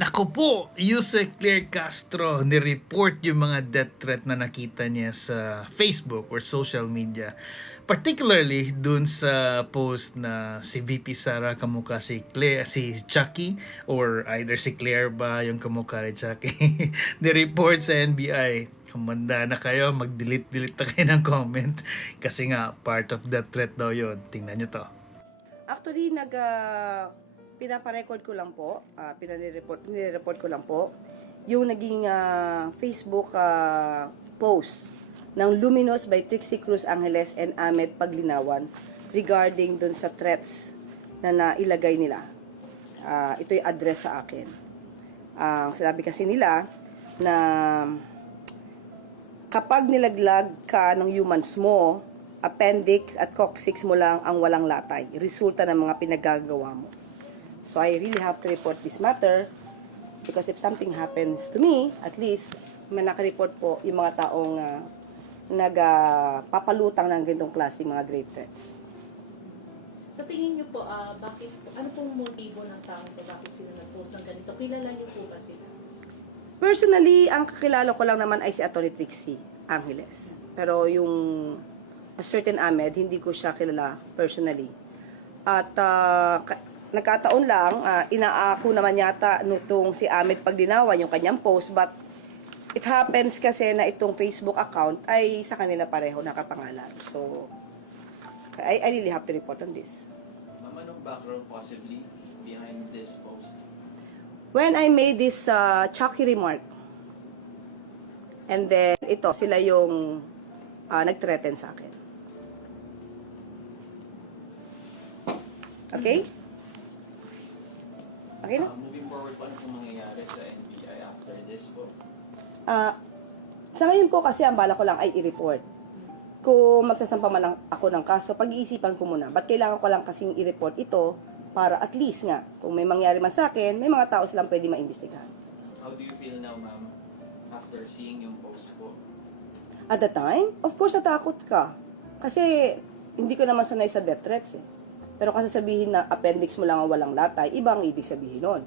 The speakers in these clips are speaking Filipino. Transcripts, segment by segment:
Naku po, Yusek Claire Castro ni-report yung mga death threat na nakita niya sa Facebook or social media. Particularly dun sa post na si VP Sara kamukha si Claire, si Chucky, or either si Claire ba yung kamukha ni Chucky. Ni-report sa NBI. Humanda na kayo, mag-delete na kayo ng comment. Kasi nga, part of that threat daw yun. Tingnan nyo to. Actually, pinaparecord ko lang po, nire-report ko lang po, yung naging Facebook post ng Luminous by Trixie Cruz Angeles and Ahmed Paglinawan regarding dun sa threats na nailagay nila. Ito yung address sa akin. Sinabi kasi nila na kapag nilaglag ka ng humans mo, appendix at coccyx mo lang ang walang latay, resulta ng mga pinagagawa mo. So I really have to report this matter because if something happens to me, at least may nakareport po yung mga taong nagpapalutang ng ganitong klase mga grave threats. Sa tingin niyo po, ano pong motibo ng taong to? Bakit sila nag-post ng ganito? Kilala niyo po ba sila? Personally, ang kakilala ko lang naman ay si Atty. Trixie Angeles. Pero yung a certain Ahmed, hindi ko siya kilala personally. At nagkataon lang, inaako naman yata nitong si Ahmed Paglinawan yung kanyang post, but it happens kasi na itong Facebook account ay sa kanila pareho nakapangalan. So, I really have to report on this. Ma'am, anong background possibly behind this post? When I made this Chucky remark, and then ito, sila yung nag-threaten sa akin. Okay? Okay na? Moving forward, paano kung mangyayari sa NBI after this po? Sa ngayon po kasi ang bala ko lang ay i-report. Kung magsasampa man ako ng kaso, pag-iisipan ko muna. Ba't kailangan ko lang kasing i-report ito para at least nga, kung may mangyari man sa akin, may mga tao silang pwede maimbestigahan. How do you feel now, ma'am, after seeing yung post po? At the time, of course, natakot ka. Kasi hindi ko naman sanay sa death threats eh. Pero kasi sabihin na appendix mo lang ang walang latay, iba ang ibig sabihin nun.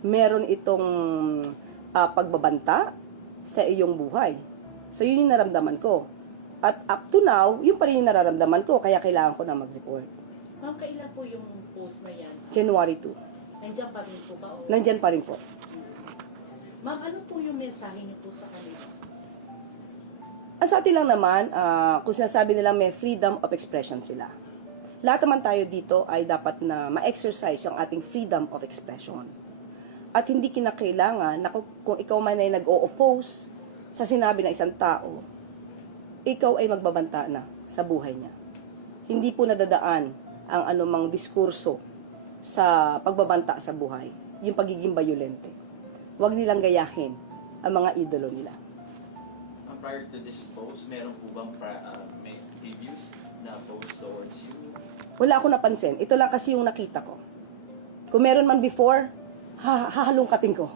Meron itong pagbabanta sa iyong buhay. So yun yung naramdaman ko. At up to now, yun pa rin yung nararamdaman ko, kaya kailangan ko na mag-report. Ma'am, kailan po yung post na yan? January 2. Nandiyan pa rin po ba? O? Nandyan pa rin po. Ma'am, ano po yung mensahe niyo po sa kanila? Sa atin lang naman, kung sinasabi nila may freedom of expression sila. Lahat naman tayo dito ay dapat na ma-exercise yung ating freedom of expression. At hindi kinakailangan na kung ikaw man ay nag-o-oppose sa sinabi ng isang tao, ikaw ay magbabanta na sa buhay niya. Hindi po nadadaan ang anumang diskurso sa pagbabanta sa buhay, yung pagiging bayolente. Huwag nilang gayahin ang mga idolo nila. Prior to this post, meron po bang may previews na post towards you? Wala ako napansin. Ito lang kasi yung nakita ko. Kung meron man before, hahalungkatin ko.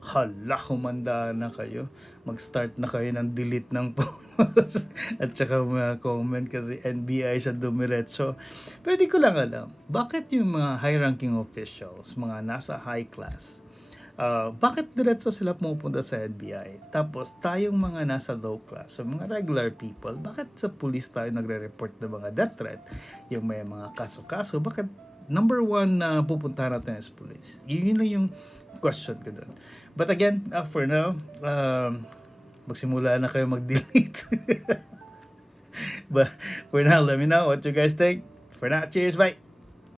Hala, humanda na kayo. Mag-start na kayo ng delete ng post at saka mga comment kasi NBI sa dumiretso. Pero di ko lang alam, bakit yung mga high-ranking officials, mga nasa high class, bakit diretso sila pumupunta sa NBI? Tapos tayong mga nasa low class, so mga regular people, bakit sa police tayo nagre-report ng mga death threat? Yung may mga kaso-kaso, bakit number one na pupuntahan natin is police? Yun lang yung question ko doon. But again, for now, magsimula na kayo mag-delete. But for now, let me know what you guys think. For now, cheers, bye!